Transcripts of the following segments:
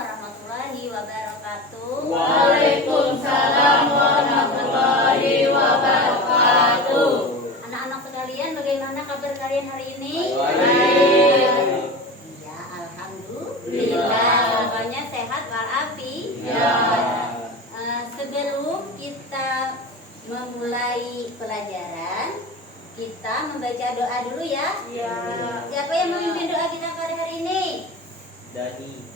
warahmatullahi wabarakatuh. Waalaikumsalam warahmatullahi wabarakatuh. Anak-anak sekalian, bagaimana kabar kalian hari ini? Baik. Ya, alhamdulillah. Semuanya sehat walafiat. Sebelum kita memulai pelajaran, kita membaca doa dulu ya. Ya. Siapa yang memimpin doa kita pada hari ini? Dani.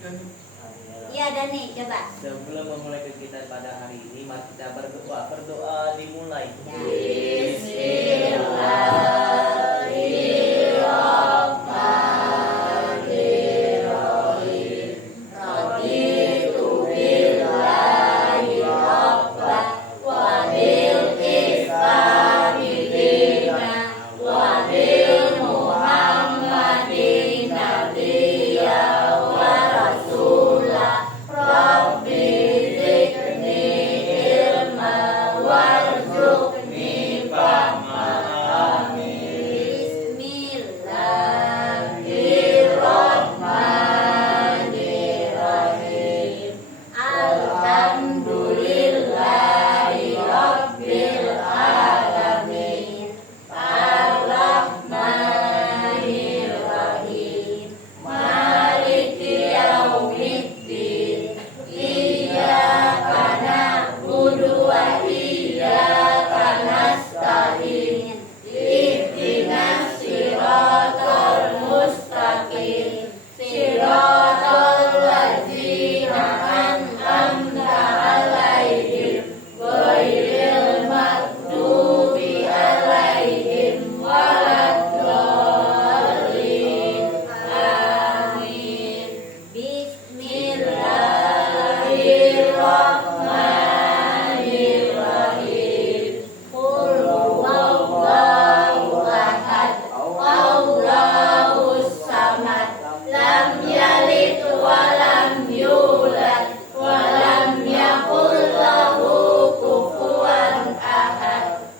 Iya, Dani, coba. Sebelum memulai kegiatan pada hari ini, mari kita berdoa. Berdoa dimulai. Ya. Bismillahirrahmanirrahim. Raditu billahi rabban wa bil islami dinan wa bil muhammadin nabiyya wa rasulah. Rabbi zidni ilma warzuqni fahma. Amin. Bismillahirrahmanirrahim. Alhamdulillahi rabbil alamin. Ar-Rahmanir-Rahim. Maliki yaumiddin. Iyyaka na'budu wa iyyaka nasta'in. Ihdinas siratal mustaqim. Siratal ladzina an'amta 'alaihim ghairil maghdubi 'alaihim waladdallin. Amin. Bismillahirrahmanirrahim. Qul huwallahu ahad. Allahus samad. Lam yalid wa lam yulad wa lam yakul lahu kufuwan ahad.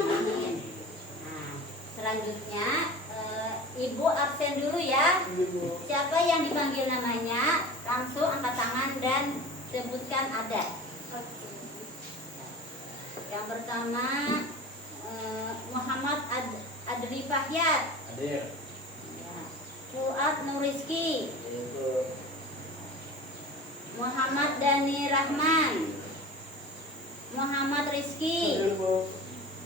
Amin. Nah, selanjutnya Ibu absen dulu ya. Siapa yang dipanggil namanya, langsung angkat tangan dan sebutkan ada. Yang pertama Muhammad Adri Fahyat. Hadir. Ya. Fuad Nuriski. Muhammad Dani Rahman. Muhammad Rizki.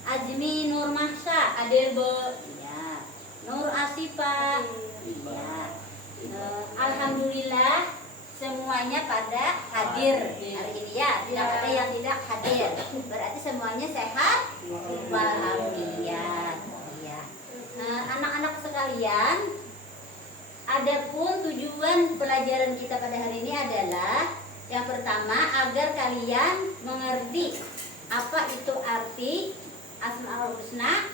Azmi Nur Mahsa. Adil Bu. Ya. Nur Asifa. Ya. Alhamdulillah semuanya pada hadir hari ini ya. Tidak ada yang tidak hadir. Berarti semuanya sehat walafiat. Ya. Anak-anak sekalian, adapun tujuan pelajaran kita pada hari ini adalah yang pertama agar kalian mengerti apa itu arti Asmaul Husna.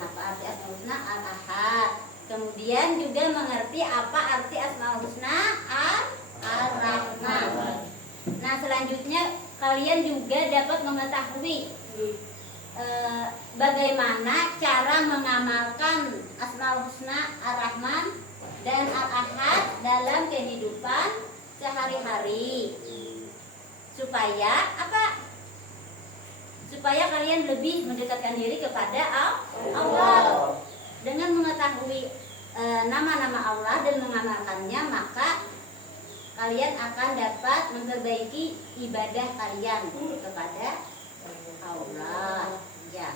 Apa arti Asmaul Husna? Al-Ahad. Kemudian juga mengerti apa arti Asmaul Husna Ar-Rahman. Nah, selanjutnya kalian juga dapat mengetahui bagaimana cara mengamalkan Asmaul Husna Ar-Rahman dan Al-Ahad dalam kehidupan sehari-hari. Supaya apa? Supaya kalian lebih mendekatkan diri kepada Allah. Dengan mengetahui nama-nama Allah dan mengamalkannya, maka kalian akan dapat memperbaiki ibadah kalian kepada Allah. Ya.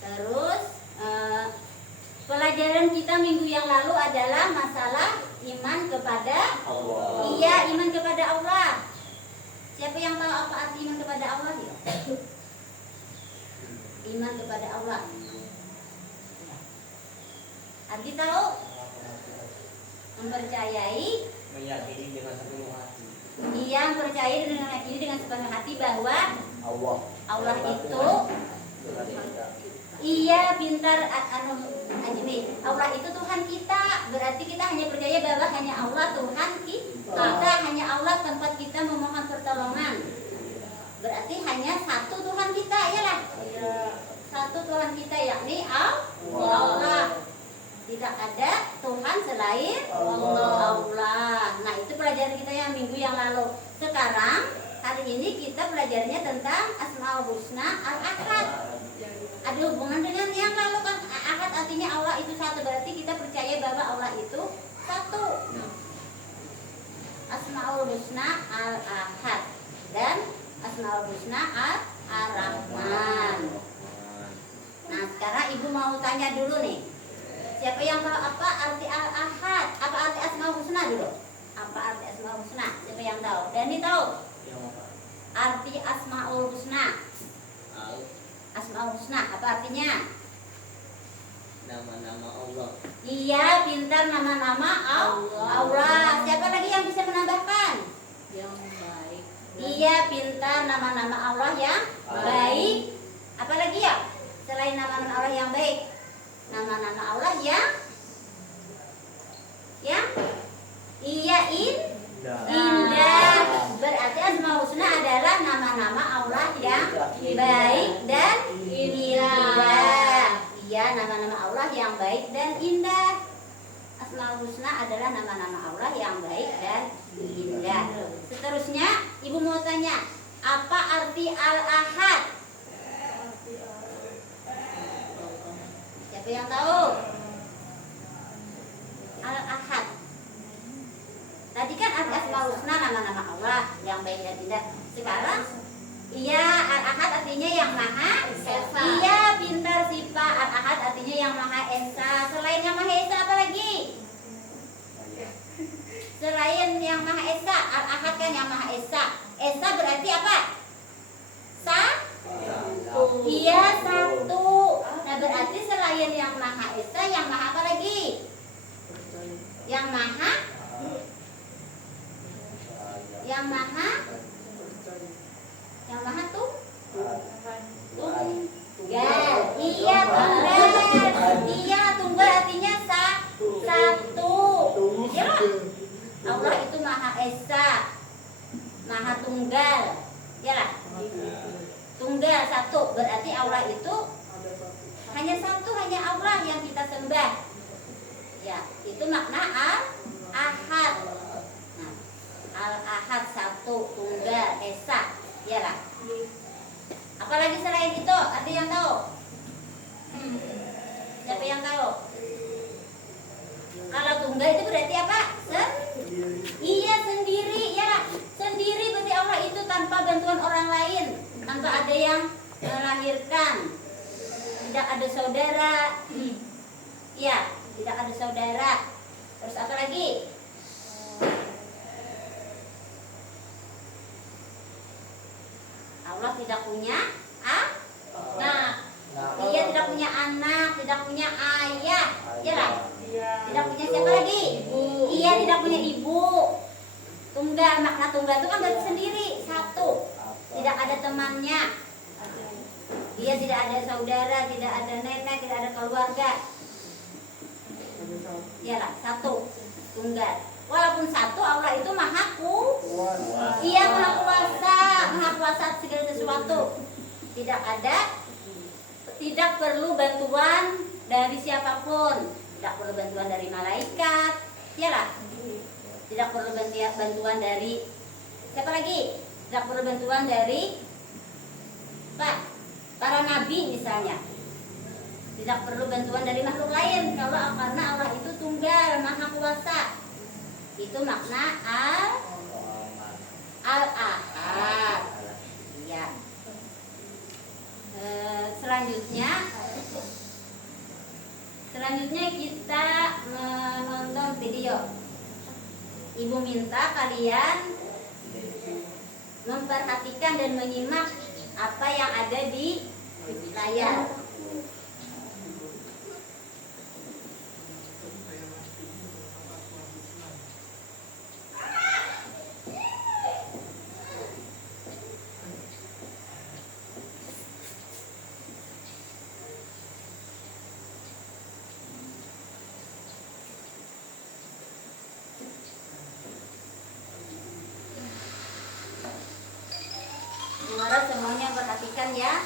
Terus pelajaran kita minggu yang lalu adalah masalah iman kepada Allah. Iya, iman kepada Allah. Siapa yang tahu apa arti iman kepada Allah? Ya? Iman kepada Allah. Arti tahu? Mempercayai, Meyakini dengan sepenuh hati. Ia percaya dengan meyakini dengan sepenuh hati bahwa Allah itu Iya pintar Ajmi. Allah itu Tuhan kita. Berarti kita hanya percaya bahwa hanya Allah Tuhan kita. Hanya Allah tempat kita memohon pertolongan. Berarti hanya satu Tuhan kita, iyalah. Satu Tuhan kita yakni Allah. Tidak ada Tuhan selain Allah. Sekarang hari ini kita belajarnya tentang Asmaul Husna Al-Ahad. Ada hubungan dengan yang lalu kan. Ahad artinya Allah itu satu, berarti kita percaya bahwa Allah itu satu. Asmaul Husna Al-Ahad dan Asmaul Husna Ar-Rahman. Nah, sekarang ibu mau tanya dulu nih. Siapa yang tahu apa arti Al-Ahad? Apa arti Asmaul Husna dulu? Apa arti Asmaul Husna? Siapa yang tahu? Dani tahu? Arti Asmaul Husna. Asmaul Husna apa artinya? Nama-nama Allah. Iya, pintar, nama-nama Allah. Siapa lagi yang bisa menambahkan? Yang baik. Iya, pintar, nama-nama Allah yang baik. Apa lagi ya? Selain nama-nama Allah yang baik, nama-nama Allah yang iya, indah. Berarti Asmaul Husna adalah nama-nama Allah yang baik dan indah. Iya, nama-nama Allah yang baik dan indah. Asmaul Husna adalah nama-nama Allah yang baik dan indah. Seterusnya, ibu mau tanya, apa arti Al-Ahad? Siapa yang tahu? Al-Ahad. Tadi kan arti Asmaul Husna nama-nama Allah yang baik dan indah. Sekarang, iya, Al-Ahad artinya yang Maha Esa. Iya, pintar Sipa. Al-Ahad artinya yang Maha Esa. Selain yang Maha Esa apa lagi? Selain yang Maha Esa, Al-Ahad kan yang Maha Esa. Esa berarti apa? Iya, satu. Nah, berarti selain yang Maha Esa, yang Maha apa lagi? Yang Maha tunggal. Iya, tunggal. Iya, tunggal artinya satu. Ya, Allah itu Maha Esa, Maha Tunggal. Ya lah. Tunggal satu, berarti Allah itu hanya satu, hanya Allah yang kita sembah. Ya, itu makna Al-Ahad. Nah, Al-Ahad satu, tunggal, Esa. Ya lah. Apalagi selain itu, ada yang tahu? Siapa yang tahu? Kalau tunggal itu berarti apa? Iya, sendiri. Ya lah. Sendiri berarti Allah itu tanpa bantuan orang lain, tanpa ada yang melahirkan. Tidak ada saudara. Iya, tidak ada saudara. Terus apa lagi? Allah tidak punya anak. Dia tidak punya anak, tidak punya ayah. Ya lah. Tidak punya siapa lagi? Iya, tidak punya ibu. Tunggal, makna tunggal itu kan berarti sendiri, satu. Tidak ada temannya. Dia tidak ada saudara, tidak ada nenek, tidak ada keluarga. Iyalah, satu, tunggal. Walaupun satu, Allah itu maha kuasa. Iya, maha kuasa segala sesuatu. Tidak perlu bantuan dari siapapun. Tidak perlu bantuan dari malaikat. Iyalah. Tidak perlu bantuan dari siapa lagi? Tidak perlu bantuan dari para nabi misalnya. Tidak perlu bantuan dari makhluk lain karena Allah itu tunggal, maha kuasa. Itu makna Al-Ahad. Iya. Selanjutnya kita menonton video. Ibu minta kalian memperhatikan dan menyimak apa yang ada di layar. Semuanya perhatikan ya.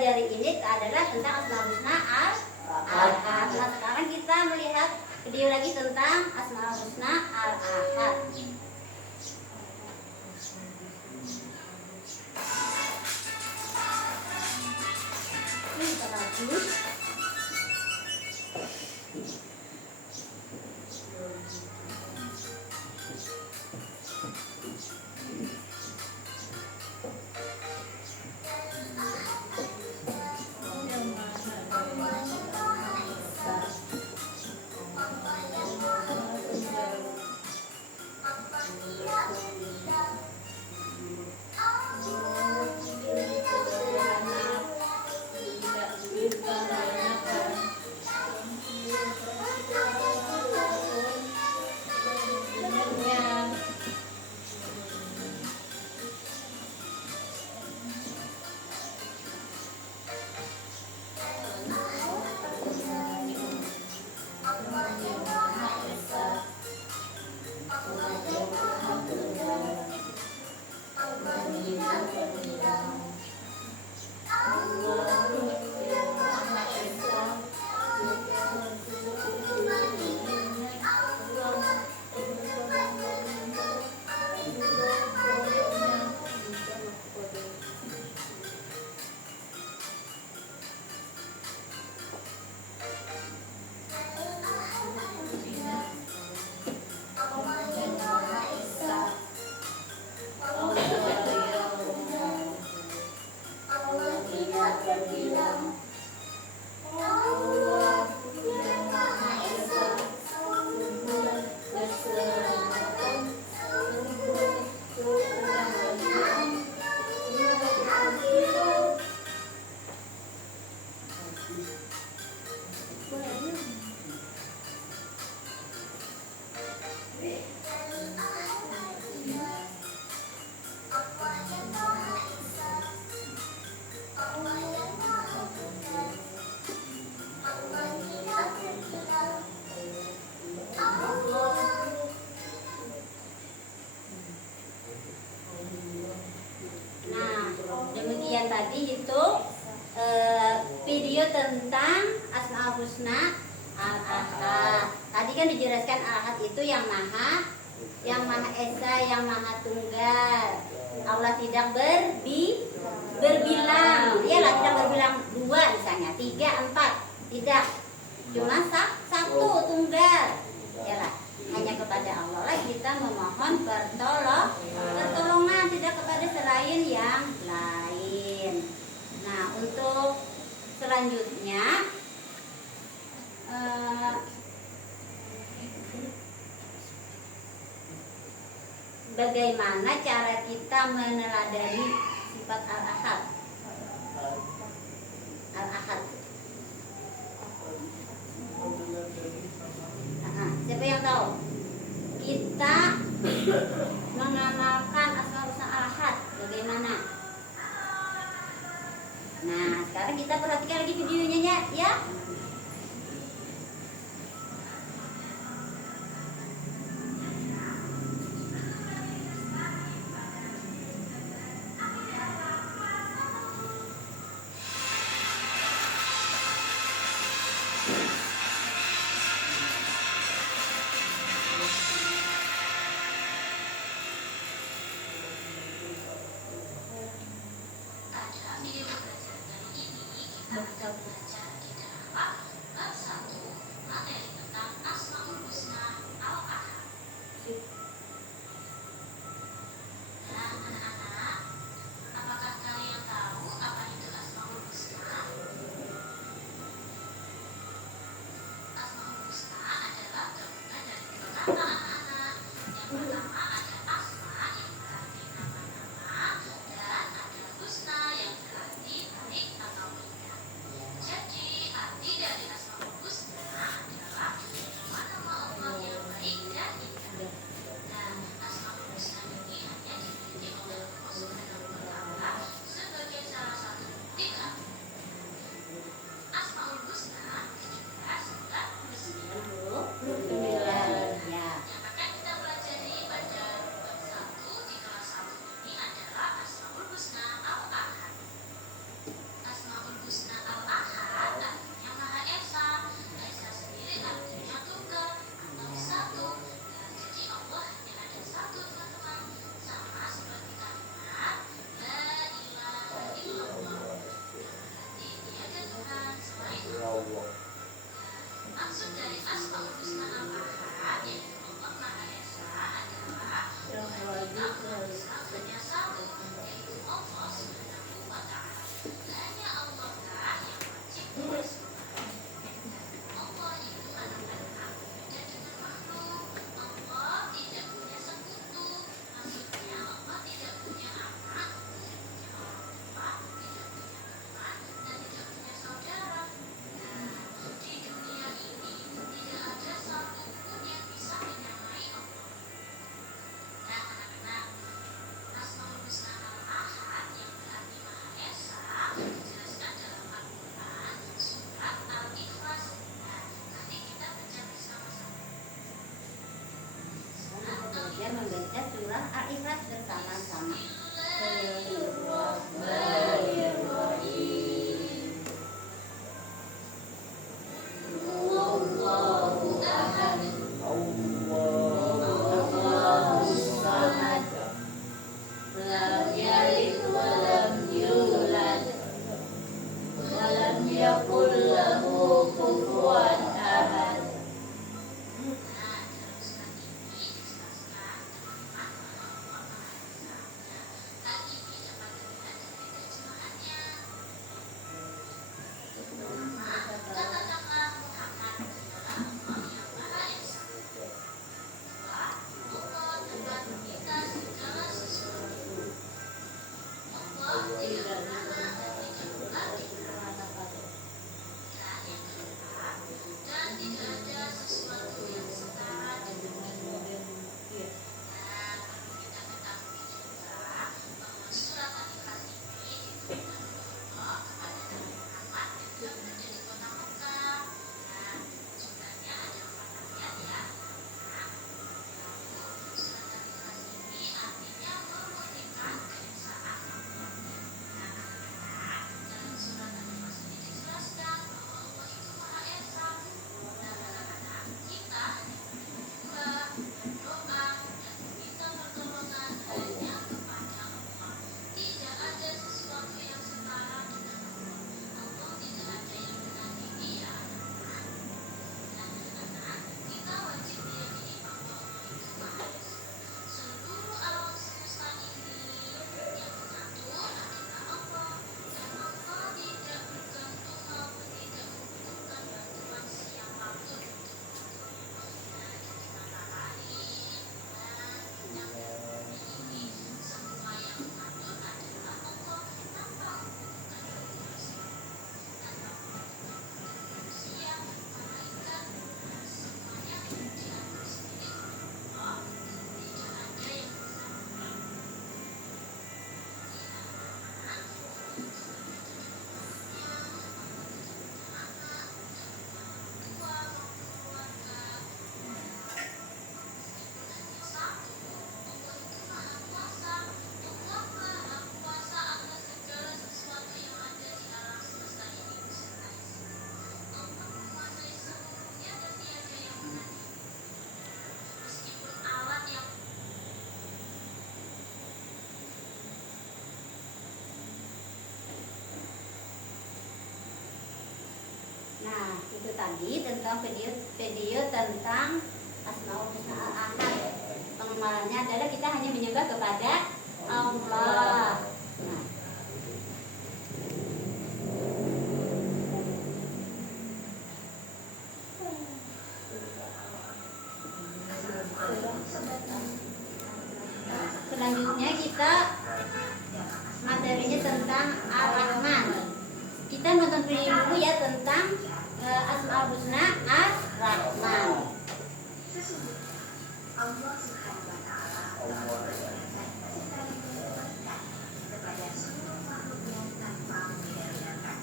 mempelajari ini adalah tentang Asmaul Husna al-Ahad. Nah, sekarang kita melihat video lagi tentang Asmaul Husna al-Ahad. Ini bagus. Demikian tadi itu video tentang Asmaul Husna al-Ahad. Tadi kan dijelaskan Ahad itu yang Maha Esa, yang Maha Tunggal. Allah tidak berbilang. Iyalah, tidak berbilang 2 misalnya, 3, 4. Tidak. Cuma satu tunggal. Iyalah, hanya kepada Allah lah kita memohon pertolongan, tidak kepada selain yang lain. Nah, untuk selanjutnya bagaimana cara kita meneladani sifat al-Ahad? Al-Ahad. Siapa yang tahu? Kita mengamalkan Asmaul Husna al-Ahad bagaimana? Nah, sekarang kita perhatikan lagi videonya ya. lagi tentang video tentang Asmaul Husna Al-Ahad. Pengembalannya adalah kita hanya menyembah kepada Allah. Nah, selanjutnya kita materinya tentang Ar-Rahman. Kita nonton video dulu ya tentang Asmaul Husna Ar-Rahman. Allah Subhanahu wa Ta'ala telah berfirman sekali mengingatkan kepada seluruh makhluknya tanpa membedakan.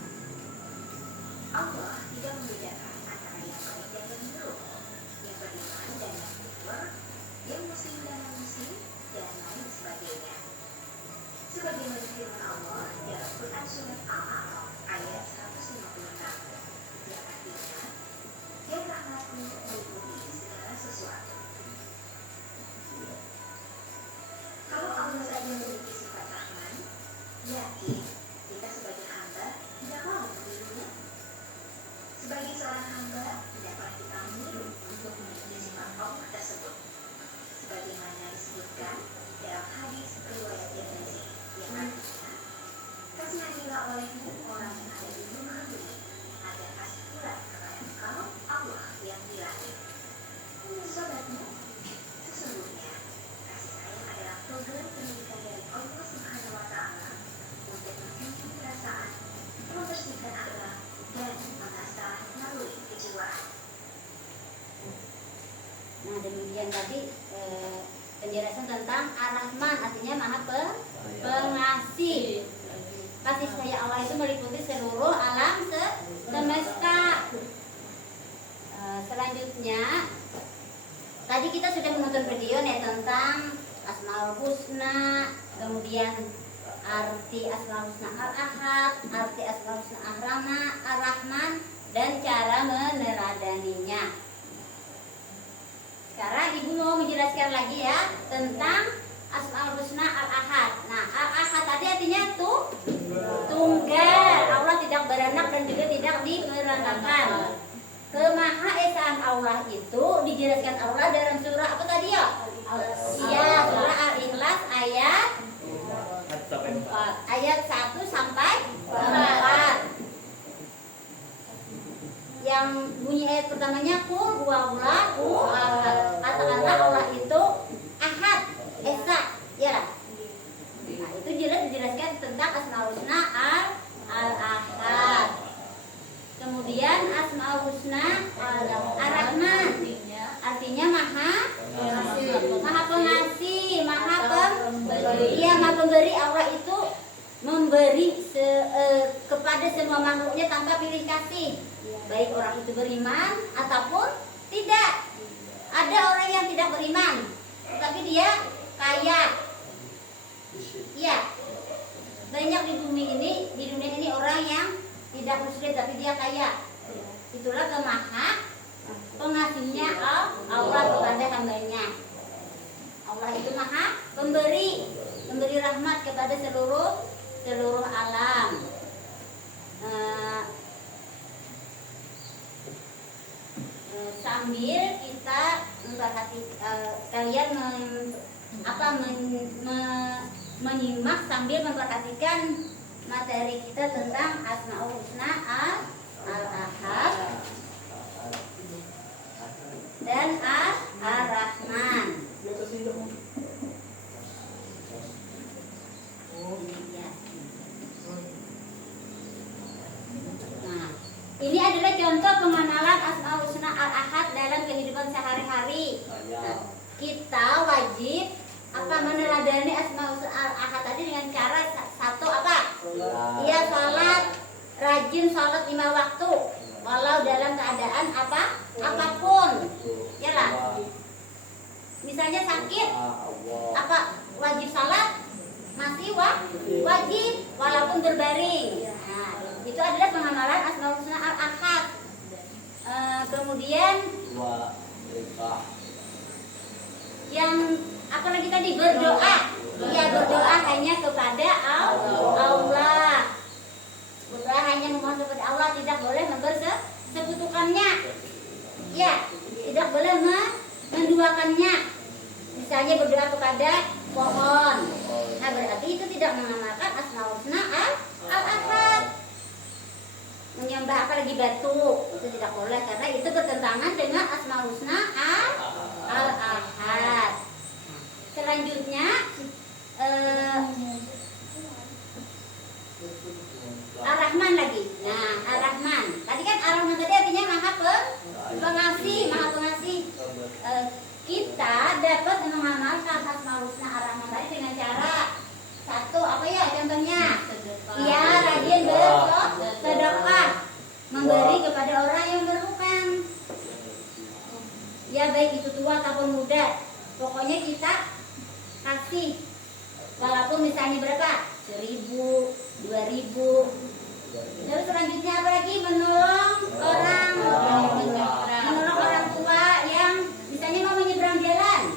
Allah tidak membedakan antara yang baik dan yang buruk, yang beriman dan yang kufur, yang muslim dan yang muslim, dan lain sebagainya. Sebagaimana firman Allah dalam Quran surat Al-A'raf ayat 156, yang artinya, "Dan rahmatku meliputi segala sesuatu." Kalau Allah saja memiliki sifat Rahman, yakin kita sebagai hamba tidak mau menirunya. Sebagai seorang hamba, tidaklah kita meniru untuk memiliki sifat Allah tersebut. Sebagaimana disebutkan dalam hadis riwayat Tirmidzi yang artinya, "Kasihanilah olehmu orang yang ada di rumah ini, agar kasih pula kepada engkau Allah yang di langit." Sobatmu, sesungguhnya kasih sayang adalah program pendidikan dari Allah Subhanahu wa Ta'ala untuk menghentikan perasaan, membersihkan akhlak, dan mengasah naluri kejiwaan. Nah, demikian tadi penjelasan tentang Ar-Rahman, artinya Maha Pengasih. Kasih sayang Allah itu meliputi seluruh alam semesta. Selanjutnya, tadi kita sudah menonton video nih tentang Asmaul Husna, kemudian arti Asmaul Husna Al-Ahad, arti Asmaul Husna Ar-Rahman, dan cara meneladaninya. Sekarang Ibu mau menjelaskan lagi ya tentang Asmaul Husna Al-Ahad. Nah, Al-Ahad tadi artinya tunggal. Allah tidak beranak dan juga tidak diperanakan. Kemahaesaan Allah itu dijelaskan Allah dalam surah apa tadi ya? Iya, surah Al-Ikhlas ayat 1 sampai 4. Yang bunyi ayat pertamanya qul huwallahu ahad. Katakanlah Allah itu ahad, esa, ya. Nah, itu jelas dijelaskan tentang Asmaul Husna Al-Ahad. Kemudian Asmaul Husna Ar-Rahman, artinya Maha Pengasih, Maha Pemberi. Iya, Maha Pemberi. Allah itu memberi kepada semua makhluknya tanpa pilih kasih, baik orang itu beriman ataupun tidak. Ada orang yang tidak beriman, tetapi dia kaya. Iya, banyak di dunia ini orang yang tidak muslim tapi dia kaya. Itulah kemaha pengasihnya Allah kepada hambanya. Allah itu Maha Pemberi rahmat kepada seluruh alam. Sambil kita kalian menyimak sambil memperhatikan materi kita tentang Asmaul Husna Al-Ahad dan Ar-Rahman. Nah, ini adalah contoh pengenalan Asmaul Husna Al-Ahad dalam kehidupan sehari-hari. Nah, kita wajib meneladani Asmaul Husna Al-Ahad tadi dengan cara satu apa? Iya, sholat, rajin sholat 5 waktu, walau dalam keadaan apapun, ya lah. Misalnya sakit, wajib sholat? Masih wajib, walaupun berbaring. Nah, itu adalah pengamalan Asmaul Husna Al-Ahad. Kemudian yang apalagi tadi berdoa. Iya, berdoa hanya kepada Allah. Berdoa hanya memohon kepada Allah, tidak boleh mempersekutukan menyekutukannya. Ya, tidak boleh menduakannya. Misalnya berdoa kepada pohon. Nah, berarti itu tidak mengamalkan Asmaul Husna al-Ahad. Menyembah apalagi batu itu tidak boleh karena itu bertentangan dengan Asmaul Husna al-Ahad. Selanjutnya Ar-Rahman lagi. Nah, Ar-Rahman. Tadi kan Ar-Rahman tadi artinya maha pengasih, maha pengasih. Kita dapat mengamalkan Asmaul Husna Ar-Rahman tadi dengan cara satu, apa ya contohnya? Iya, rajin bersedekah, memberi kepada orang yang berhutang. Ya, baik itu tua ataupun muda. Pokoknya kita kasih. Walaupun misalnya berapa? 1.000, 2.000. Terus selanjutnya apa lagi? Menolong orang, menolong orang tua yang misalnya mau menyeberang jalan.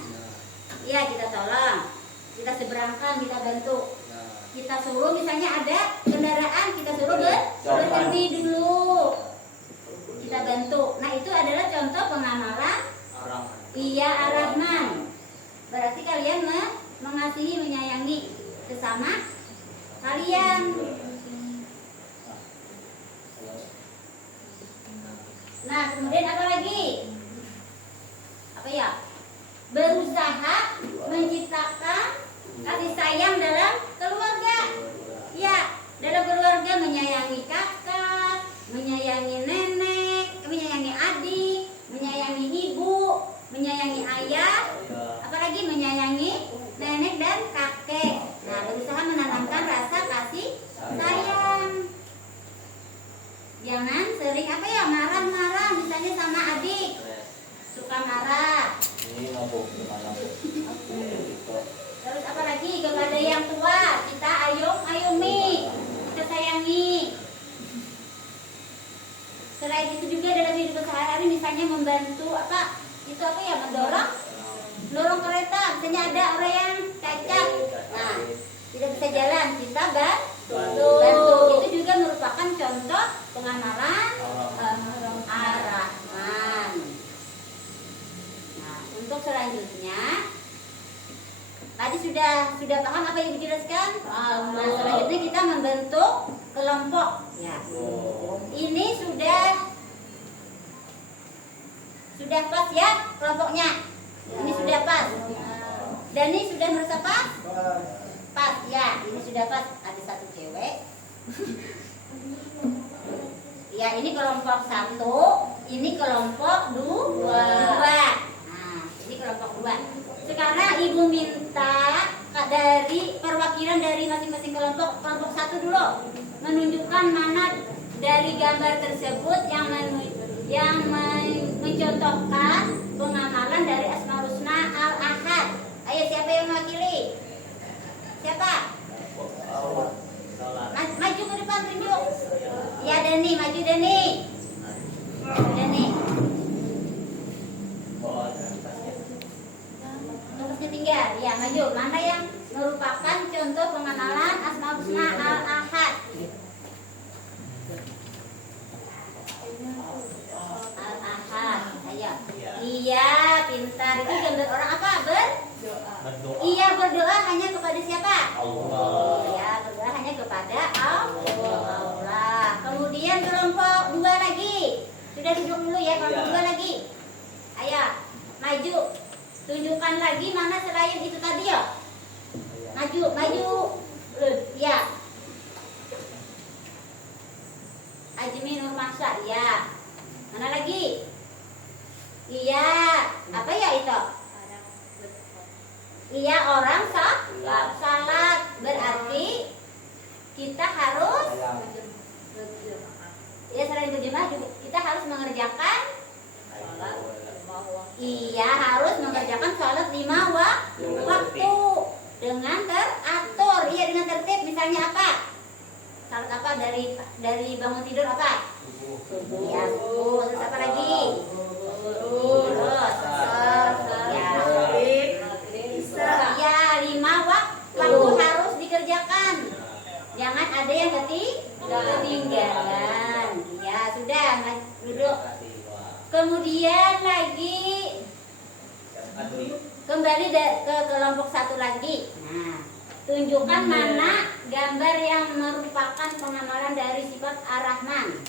Ya, kita tolong, kita seberangkan, kita bantu. Kita suruh misalnya ada kendaraan, kita suruh berhenti dulu. Kita bantu. Nah, itu adalah contoh pengamalan Iya Ar-Rahman. Berarti kalian mengasihi, menyayangi sesama kalian. Nah, kemudian apa lagi? Apa ya? Berusaha menciptakan kasih sayang dalam keluarga. Ya, dalam keluarga menyayangi kakak, menyayangi nenek, menyayangi adik, menyayangi ibu, menyayangi ayah, apalagi menyayangi nenek dan kakek. Nah, berusaha menanamkan rasa kasih sayang. Jangan sering apa ya, marah-marah misalnya sama adik, suka marah. Ini mabuk gimana? Terus apalagi kepada yang tua kita ayomi, kita sayangi. Selain itu juga dalam hidup sehari-hari misalnya membantu apa? Itu apa ya, mendorong kereta. Misalnya ada orang yang cacat, nah tidak bisa jalan, kita bantu. Itu juga merupakan contoh pengamalan Ar-Rahman. Nah, untuk selanjutnya tadi sudah paham apa yang dijelaskan? Nah, selanjutnya kita membentuk kelompok. Ya. Ini sudah pas ya kelompoknya. Ini sudah pas. Dan ini sudah merasa pas? Pas ya, ini sudah pas. Ada satu cewek. Ya, ini kelompok 1, ini kelompok 2. Nah, ini kelompok 2. Sekarang ibu minta dari perwakilan dari masing-masing kelompok 1 dulu menunjukkan mana dari gambar tersebut yang mencontohkan pengamalan dari Asmaul Husna al-Ahad. Ayo, siapa yang mewakili? Siapa? Maju ke depan, tunjuk. Ya, Dani, maju Dani. Dani. Terusnya tinggal. Ya, maju. Mana yang merupakan contoh pengamalan Asmaul Husna al-Ahad? Al-Ahad. Ayo. Iya, pintar. Itu gambar orang apa? Iya, berdoa hanya kepada siapa? Allah. Iya, berdoa hanya kepada Allah. Kemudian kelompok 2 lagi. Sudah duduk dulu ya, kelompok 2 lagi. Ayo, maju. Tunjukkan lagi mana selain itu tadi ya. Maju. Ya. Ajmi Nur Masa, ya. Mana lagi? Iya, apa ya itu? Iya, orang salat. Berarti kita harus ya, selain berjemaah juga kita harus mengerjakan harus mengerjakan sholat 5 waktu dengan teratur. Iya, dengan tertib. Misalnya apa? Salat apa dari bangun tidur apa? Ya, terus apa lagi? Terus ya, 5 waktu harus dikerjakan. Jangan ada yang ketinggalan. Ya, sudah, duduk. Kemudian lagi Adli. kembali ke kelompok satu lagi. Nah, tunjukkan mana gambar yang merupakan pengamalan dari sifat Ar-Rahman.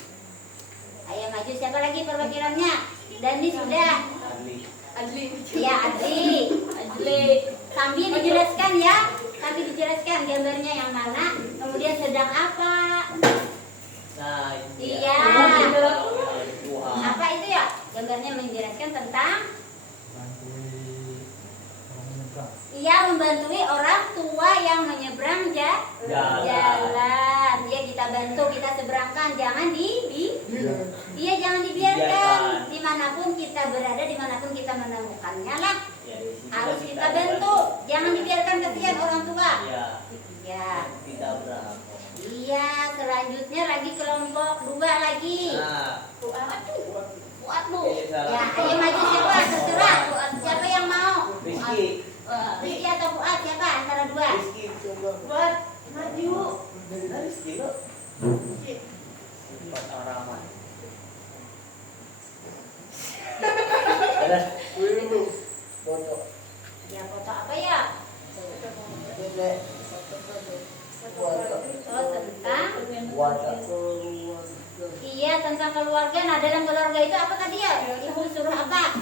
Ayo maju, siapa lagi perwakilannya? Dani sudah. Adli. Ya, Adli. Sambil dijelaskan ya. Sambil dijelaskan gambarnya yang mana, kemudian sedang apa. Nah, itu Iya. Tuhan. Apa itu ya? Gambarnya menjelaskan tentang membantui orang tua yang menyeberang jalan. Ya, kita bantu, kita seberangkan, jangan jangan dibiarkan. Dimanapun kita berada, dimanapun kita menemukannya lah, Ya, di situ harus kita bantu, jangan dibiarkan kasihan orang tua. Ya, Ya, tidak berapa. iya. Selanjutnya lagi kelompok 2 lagi. Nah, Fuad Bu. Ya, ayo maju siapa? Terserah. Siapa yang mau? Rizky. Rizky atau Fuad, siapa antara dua? Rizky coba. Buat maju. Rizky lo. Sifat Ar-Rahman. Ada. Ya, foto apa ya? Oh, tentang iya, tentang keluarga. Nah, dalam keluarga itu apa tadi ya? Ibu suruh apa?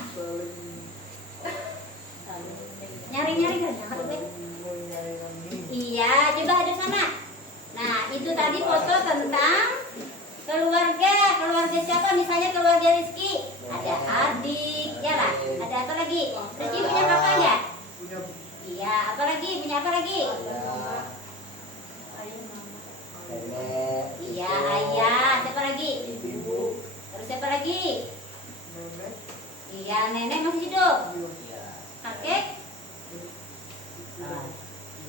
Nyari-nyari kan? Iya, coba ada sana. Nah, itu tadi foto tentang keluarga. Keluarga siapa? Misalnya keluarga Rizky. Ada adik, ya lah. Ada apa lagi? Rizky punya kakak ya? Iya, apa lagi? Punya apa lagi? Iya, ayah. Siapa lagi? Terus siapa lagi? Iya, nenek masih hidup. Kakek?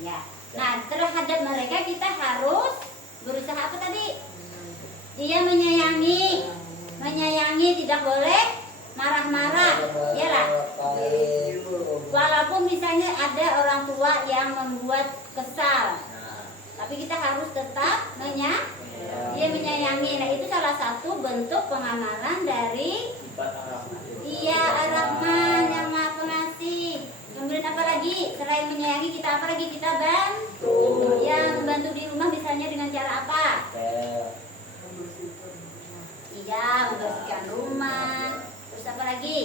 Iya. Nah, terhadap mereka kita harus berusaha apa tadi? Dia menyayangi, tidak boleh marah-marah, ya lah. Walaupun misalnya ada orang tua yang membuat kesal, tapi kita harus tetap dia menyayangi. Nah, itu salah satu bentuk pengamalan dari Sifat Ar-Rahman. iya Ar-Rahman yang Maha Pengasih. Kemudian apa lagi? Selain menyayangi, kita apa lagi? Kita bantu. Yang membantu di rumah misalnya dengan cara apa? Iya, membersihkan rumah. Terus apa lagi?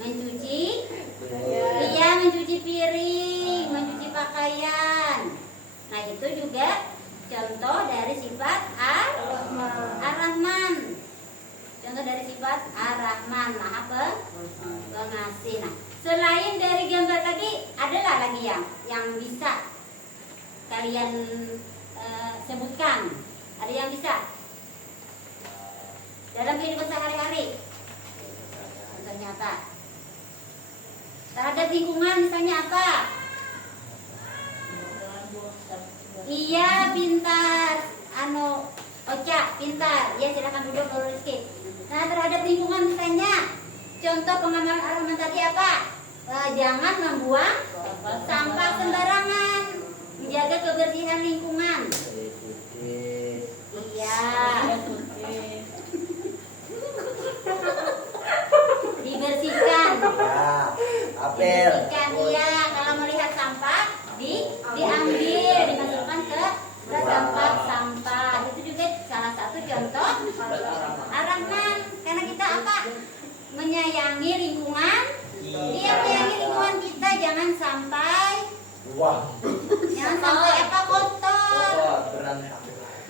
Mencuci. Iya, mencuci piring, mencuci pakaian. Nah, itu juga contoh dari sifat Ar-Rahman. Contoh dari sifat Ar-Rahman, Maha Pengasih. Nah, selain dari gambar tadi, adalah lagi yang bisa kalian sebutkan. Ada yang bisa dalam kehidupan sehari-hari? Contohnya apa? Terhadap lingkungan misalnya apa? Iya, pintar. Oca, pintar. Ya, silakan duduk dulu Rizky. Nah, terhadap lingkungan misalnya, contoh pengamalan Ar-Rahman tadi apa? Jangan membuang sampah sembarangan, menjaga kebersihan lingkungan. Iya. Dibersihkan. Dibersihkan, iya. Kalau melihat sampah, diambil, dimasukkan ke tempat sampah. Itu juga salah satu contoh Ar-Rahman. Karena kita apa? Menyayangi lingkungan. Dia menyayangi lingkungan kita, jangan sampai apa kotor.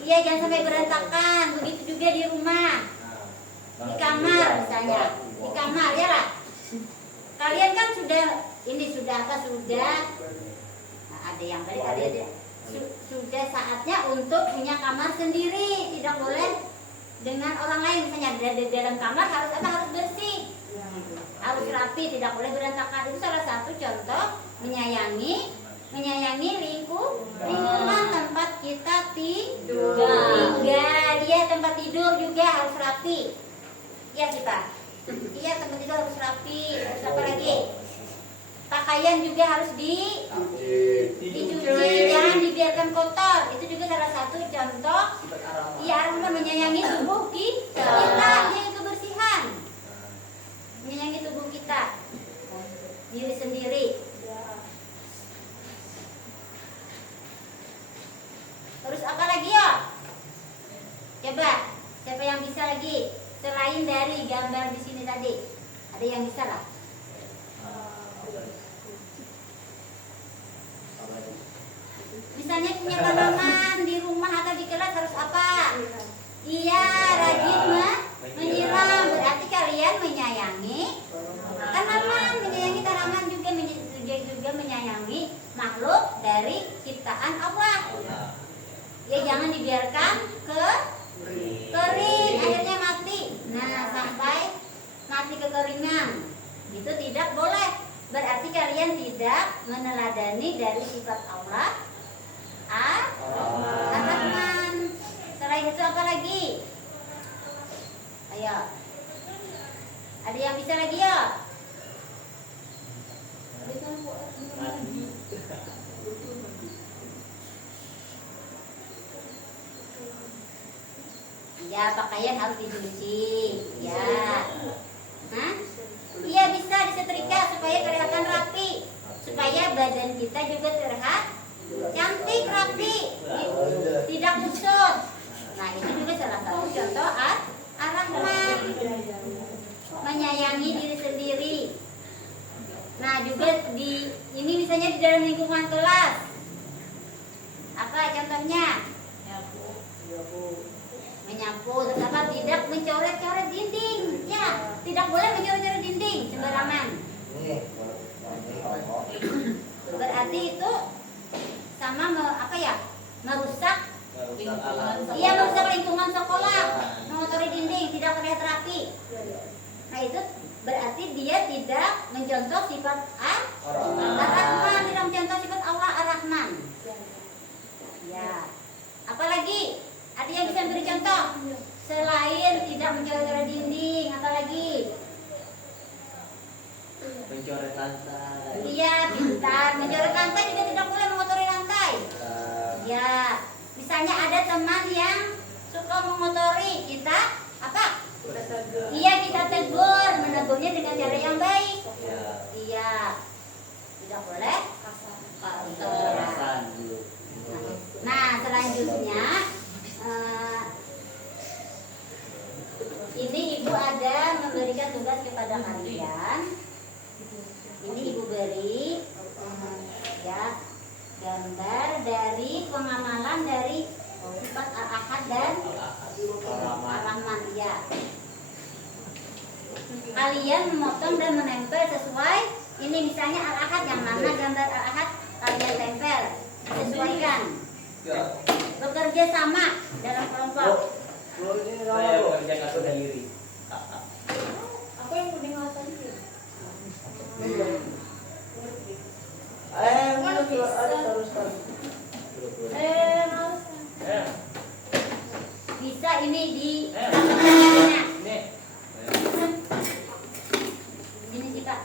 Iya, jangan sampai berantakan. Begitu juga di rumah, di kamar misalnya, di kamar ya lah. Kalian kan sudah nah, ada yang tadi ada sudah saatnya untuk punya kamar sendiri, tidak boleh dengan orang lain. Misalnya di dalam kamar harus bersih, harus rapi, tidak boleh berantakan. Itu salah satu contoh menyayangi lingkungan tempat kita tinggal. Dia tempat tidur juga harus rapi. Iya kita. Iya, tempat tidur harus rapi. Terus apa lagi? Pakaian Pakaian juga harus dicuci, jangan dibiarkan kotor. Itu juga salah satu contoh Ar-Rahman menyayangi tubuh kita, menyayangi kebersihan, menyayangi tubuh kita, diri sendiri. Terus apa lagi ya? Coba, siapa yang bisa lagi selain dari gambar di sini tadi? Ada yang bisa lah? Misalnya punya tanaman di rumah atau di kelas harus apa? Iya, rajin menyiram. Berarti kalian menyayangi tanaman, juga menyayangi makhluk dari ciptaan Allah. Ya jangan dibiarkan kering, akhirnya mati. Nah, sampai mati kekeringan, itu tidak boleh. Berarti kalian tidak meneladani dari sifat Allah Ar-Rahman. Selain itu apa lagi? Ayo, ada yang bisa lagi ya? Ya, pakaian harus dicuci. Ya. Hah? Iya, bisa disetrika supaya kelihatan rapi. Supaya badan kita juga terlihat cantik, rapi, tidak kusut. Nah, itu juga salah satu contoh Ar-Rahman, menyayangi diri sendiri. Nah, juga ini misalnya di dalam lingkungan kelas. Apa contohnya? Menyapu, terutama tidak mencoret-coret dinding. Ya, tidak boleh mencoret-coret dinding sembarangan. Berarti itu sama merusak lingkungan sekolah, mengotori dinding, tidak terlihat rapi. Nah, itu berarti dia tidak mencontoh sifat Ar-Rahman, tidak mencontoh sifat Allah Ar-Rahman. Ya. Apalagi? Ada yang bisa beri contoh? Selain tidak mencoret dinding, apa lagi? Mencoret lantai. Iya, pintar. Mencoret lantai juga tidak boleh mengotori lantai. Ya, misalnya ada teman yang suka mengotori, kita apa? Iya, kita tegur, menegurnya dengan cara yang baik. Iya, tidak boleh kasar. Nah, selanjutnya ini ibu ada memberikan tugas kepada kalian. Ini ibu beri ya gambar dari pengamalan dari sifat Al-Ahad dan Ar-Rahman. Ya. Kalian memotong dan menempel sesuai. Ini misalnya Al-Ahad, yang mana gambar Al-Ahad kalian tempel, sesuaikan. Bekerja sama dalam kelompok. Saya bekerja ngatur diri. Aku yang kuning alasan itu. Bisa ini di ini sih Pak.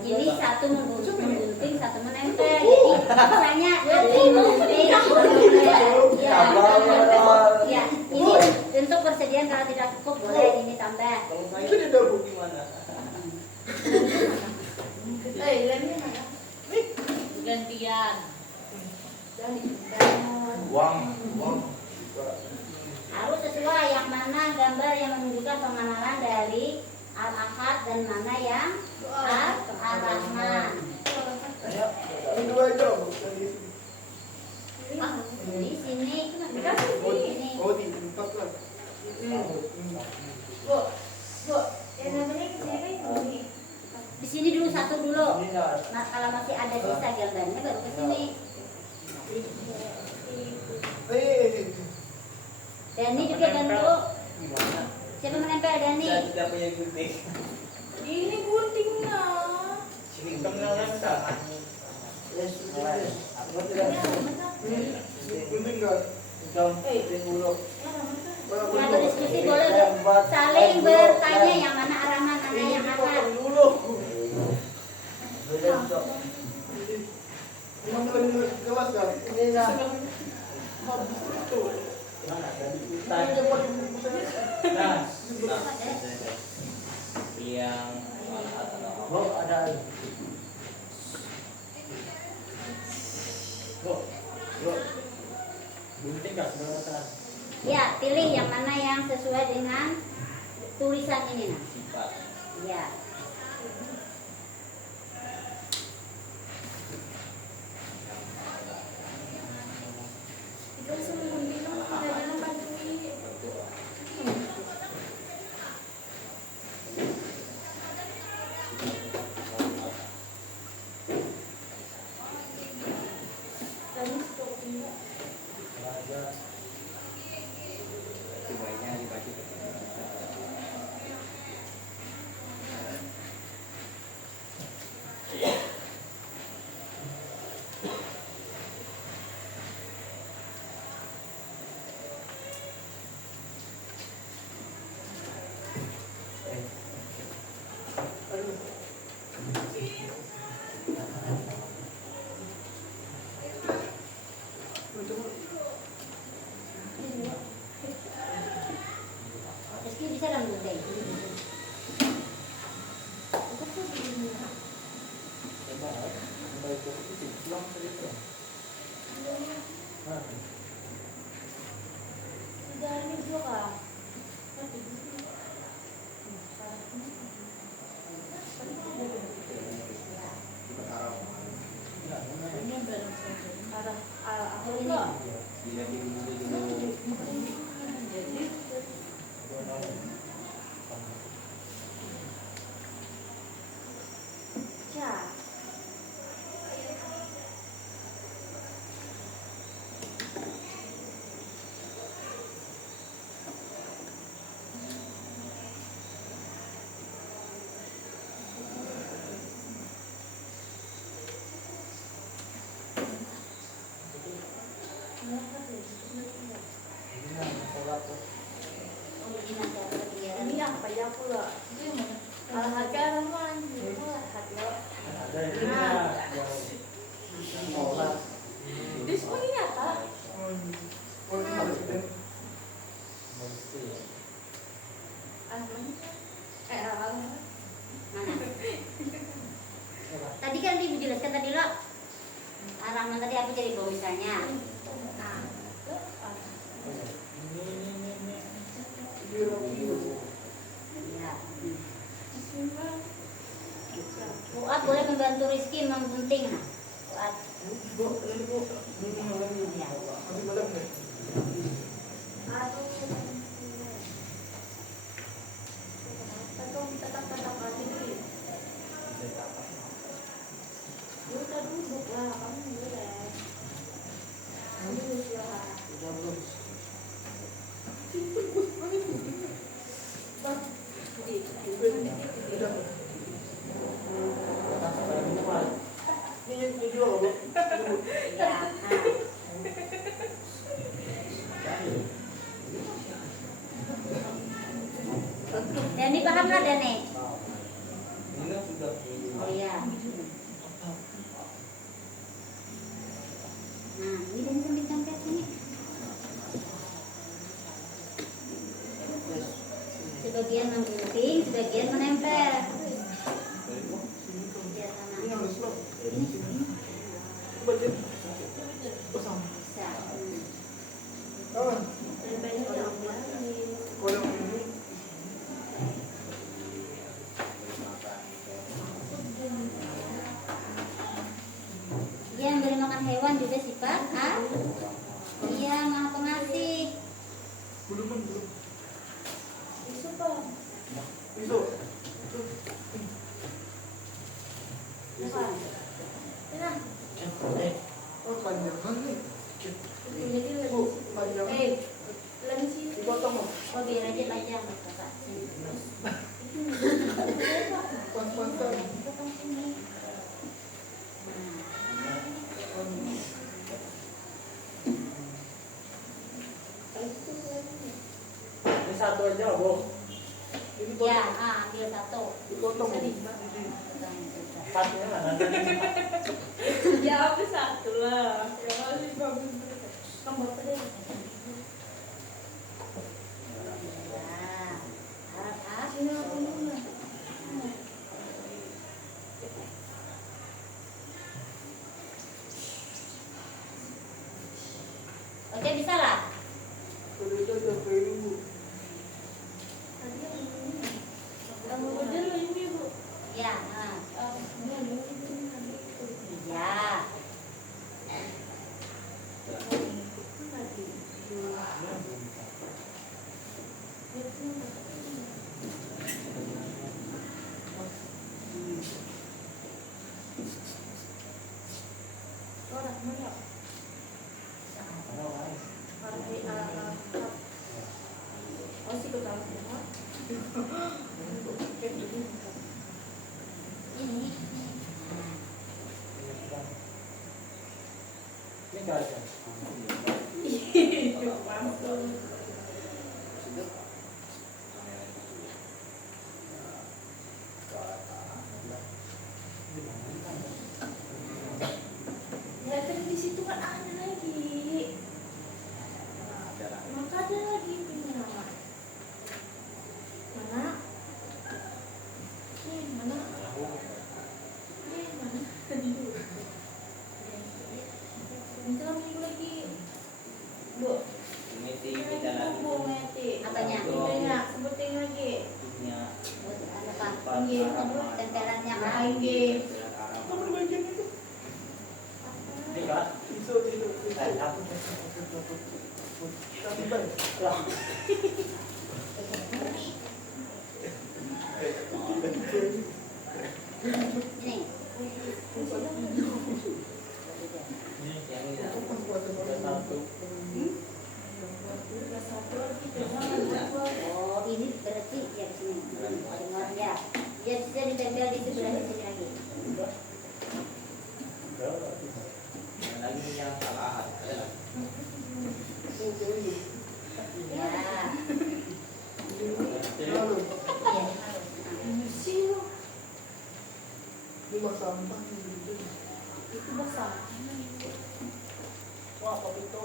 Ini satu menggunting, satu menempel. Jadi misalnya gunting, ya, ini untuk persediaan kalau tidak cukup boleh ini tambah. Itu dia dapat gimana? Gantian. Uang. Harus sesuai yang mana gambar yang menunjukkan pengamalan dari Al-Ahad dan mana yang Ar-Rahman. Di sini. Oh, di tempat lah. Di sini dulu satu dulu. Nah, kalau masih ada sisa gambarnya baru ke sini. Dani juga bantu. Gimana? Siapa menempel Dani? Saya tidak punya gunting. Ini guntingnya. Sini kenalan sama. Penting nggak? Penting dulu. Ya berdiskusi boleh saling bertanya yang mana arah mana yang arah. Emang kalian kelas kan? Yang ada. Ya, pilih yang mana yang sesuai dengan tulisan ini nah. sifat. Ya. Semuanya dibaca. Rizky bisa dalam gunting. Tadi kan ibu jelaskan tadi lo arah tadi aku jadi bawa misalnya. Ya. Fuad boleh membantu Rizky memgunting nah. Fuad. Ya. Dan dipaham nggak Dane? Oh iya. Nah, ini dan sambil tempel sini. Sebagian menggunting, sebagian menempel. Ya, sana. Ini. Bisa. Dia yang beri makan hewan juga sifat Iya, Maha Pengasih. Belum. Oh, panjangan nih. Bu, panjangan. Dipotong mau. Oh, biar aja panjang Kakak. Pas-pasan. Nah. satu aja, Bu. Ini potong. Ya, ambil satu. Dipotong. Satunya mana? Ya apa satu lah. Ya masih bagus. Kamu bapak deh. Ya, harap Sini aku dulu. Oke, bisa lah. Udah itu dulu. Tadi yang ini. Kamu udah lo ini bu. Ya, ya. Oh sih kau tahu semua. Ini. Ini enggak ada. Ya kan di situ kan ada lagi. Maka ada lagi punya nama. Mana? Mana? Mana? Minta minggu lagi. Bu. Ini kita lagi. Bu Meti. Apanya? Itunya, sebutin lagi. Punya Apa? Iya. Tempelannya kan? Lagi. Kamu di bagian itu. Ini kan? Itu. Tapi baik. Ini. Yang ini. Aku pas puasa Udah satu. Oh, ini berarti ya di sini. Dengar ya. Ya bisa ditempel di sebelah sini lagi. Yang lagi yang salah. Ada lagi. Ya. Lalu, Ya. Bersih loh. ini bak sampah gitu. Itu basah. Wah, kopi itu.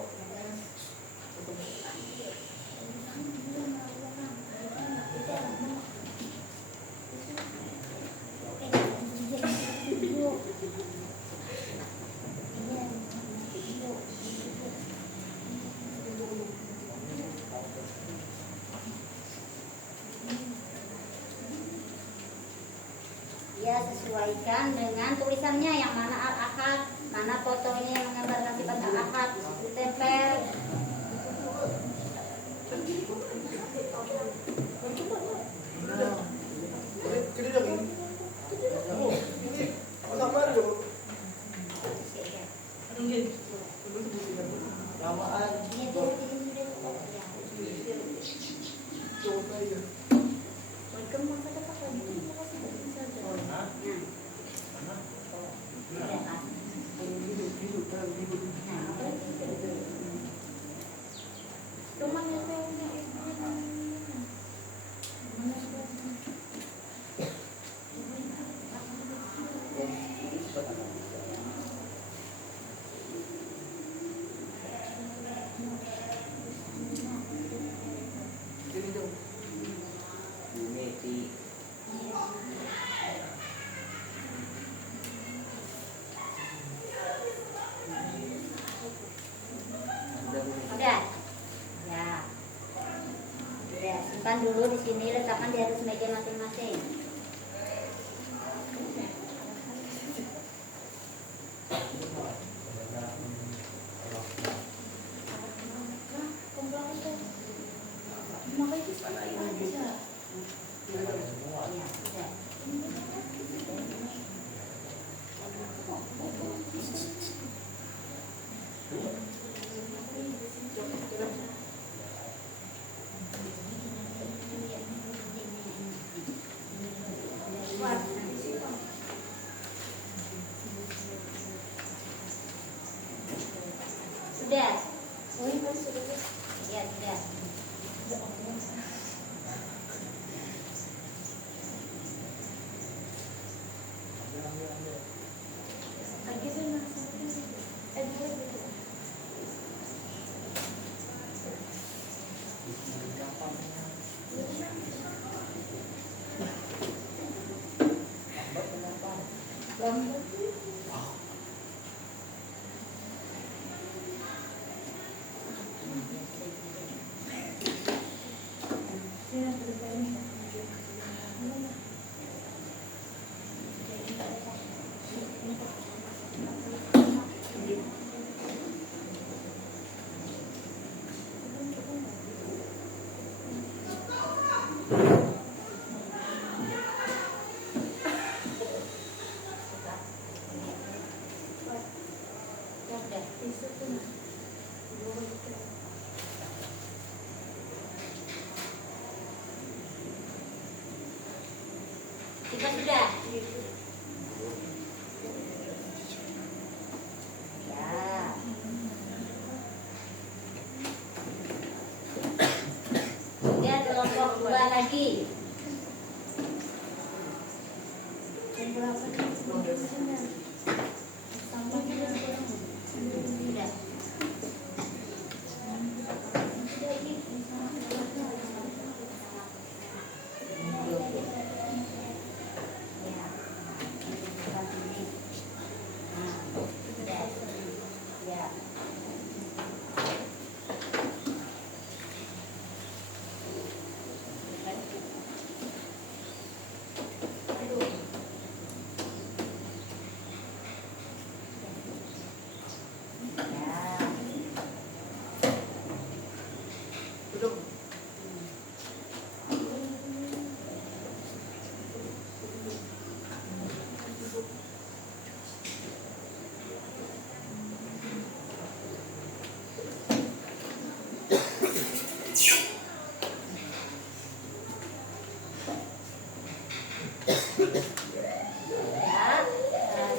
Ya, sesuaikan dengan tulisannya yang mana al-ahad, mana foto ini yang menggambarkan sifat al-ahad, ditempel. Nah, jadi lagi. Oh, ini sama dulu. Lamaan. Ini tuh ini sudah ya. Coba ya. Welcome masa depan lagi. Terima kasih banyak saja. Nah. Udah kan? Hidup. Nah, Teman yang punya ibu. Jadi dong. Meti. udah. Ya. Udah, simpan dulu di sini, letakkan di atas meja masing-masing. Makanya itu aja. Ya, udah. Sudah. Oh, ini kan sudah. Ya, sudah. Lagi tuh nasi. Dua gitu. Lambat sih. Bisa tuh. Kita sudah. Ya. Kemudian kelompok 2 lagi. Jam berapa nih? Sama juga. Sudah. Ya. Nah, sudah. Ya. Aduh. Ya. Duduk. Ya,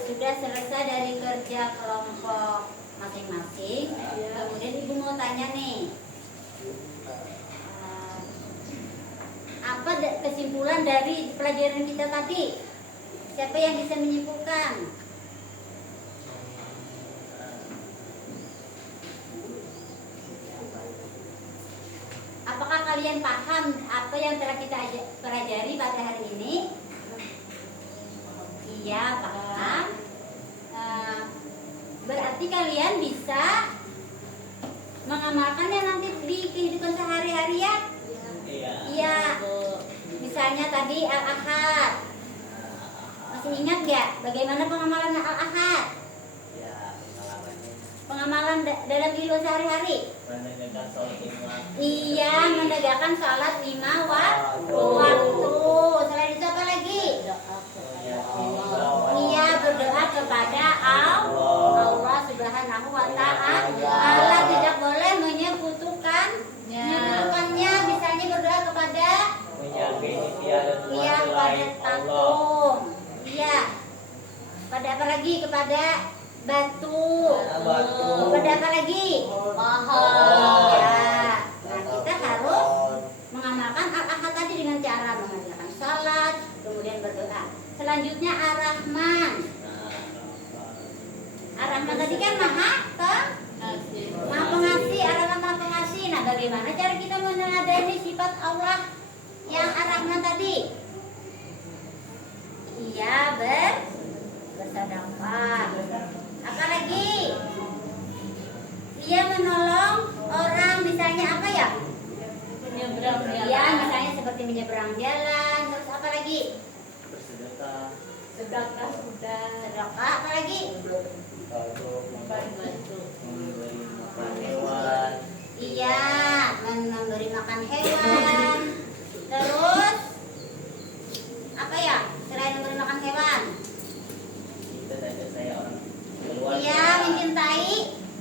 sudah selesai dari kerja kelompok masing-masing. Kemudian ibu mau tanya nih, apa kesimpulan dari pelajaran kita tadi? Siapa yang bisa menyimpulkan? Apakah kalian paham apa yang telah kita pelajari pada hari ini? Iya, paham. Berarti kalian bisa mengamalkannya nanti di kehidupan sehari-hari ya? Iya. Iya. Misalnya tadi Al-Ahad. Masih ingat nggak bagaimana pengamalan Al-Ahad? Ya, pengalamannya Pengamalan dalam kehidupan sehari-hari? menegakkan sholat lima. Iya, menegakkan sholat 5 waktu. Selain itu apa lagi? Iya, berdoa kepada Allah Subhanahu wa Ta'ala. Allah tidak boleh menyekutukannya. Misalnya berdoa kepada Meyakini tiada Tuhan iya, pada selain Allah. tatung. Iya. Pada apa lagi? Kepada batu. Batu. Kepada apa lagi? Pohon. Ya. Nah, kita harus mengamalkan Al-Ahad tadi dengan cara mengerjakan salat, kemudian berdoa. Selanjutnya Ar-Rahman. Ar-Rahman tadi kan Maha Pengasih. Ar-Rahman Maha Pengasih. Nah, bagaimana cara kita meneladani sifat Allah yang Ar-Rahman tadi? Iya, bersedekah. Apalagi? Ia menolong orang, misalnya apa ya? Menyeberang jalan. Ya, misalnya seperti menyeberang jalan. Terus apa lagi? Bersedekah. Sedekah sudah. Sedekah. Apa lagi? Membantu. Memberi makan hewan. Iya, memberi makan hewan. Terus apa ya? Selain memberi makan hewan? Kita saja saya orang keluarga. Iya, mencintai